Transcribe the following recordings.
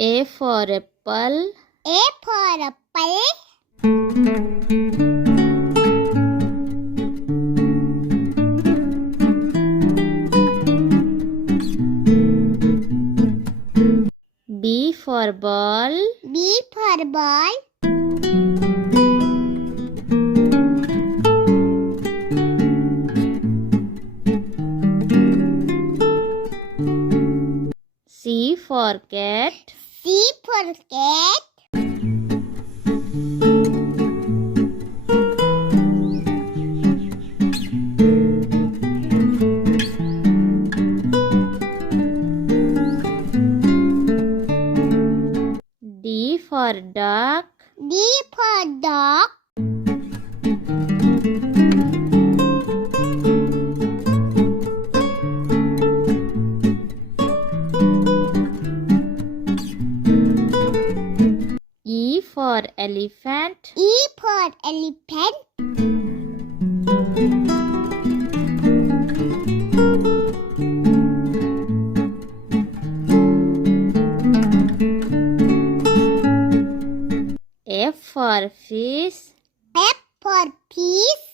A for apple. A for apple. B for ball. B for ball. C for cat. C for cat. D for duck. D for dog. E for elephant. E for elephant. F for fish. F for fish.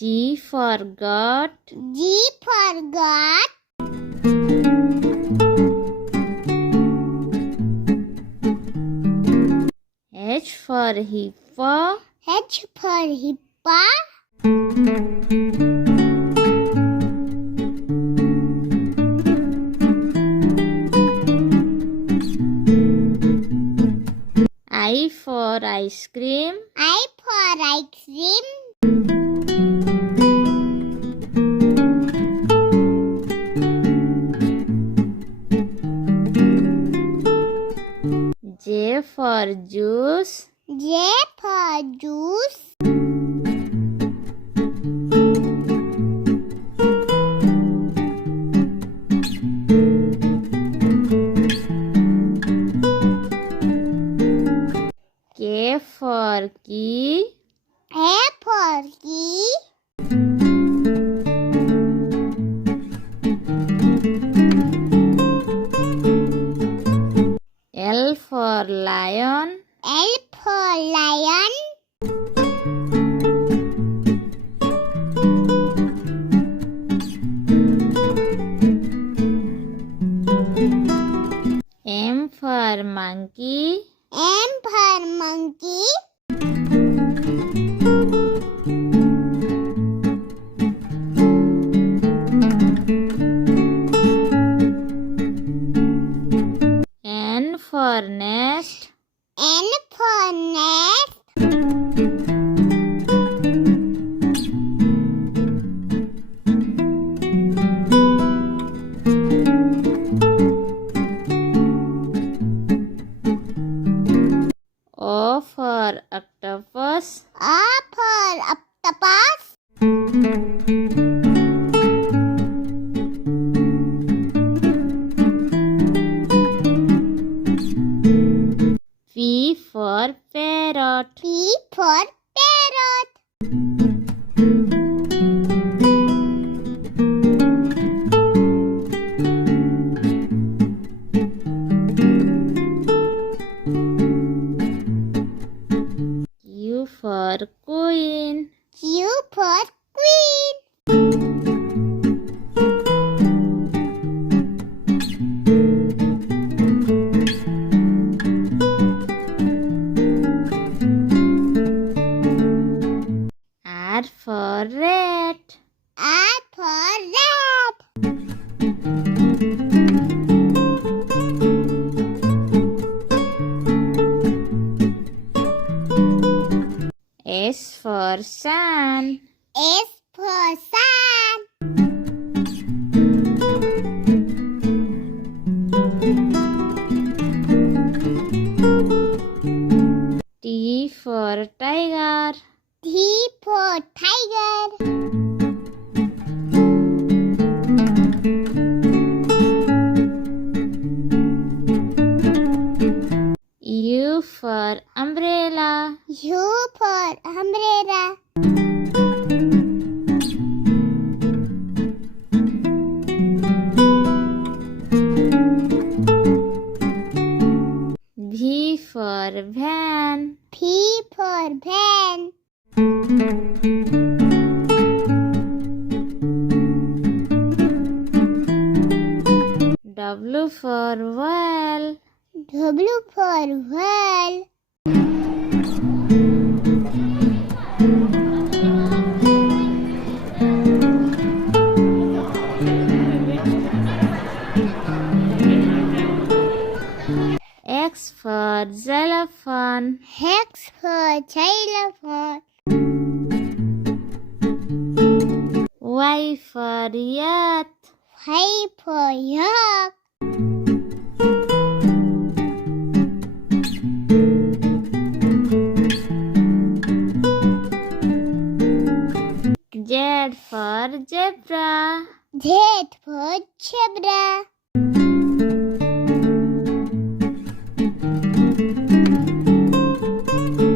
G for goat. G for goat. H for hippo. H for hippo. I for ice cream. I for ice cream. J for juice. J for juice. K for key. A for key. L for lion. L for lion. M for monkey. M for monkey. N for nest. N for nest. O for octopus. O for octopus. P for parrot. P for parrot. Q for queen. Q for queen. R for rat. R for rat. S for sun. S for sun. T for tiger. T for tiger. U for umbrella. U for umbrella. W for whale. W for whale. X for xylophone. X for xylophone. Y for yacht. Y for yak. Z for zebra. Z for zebra.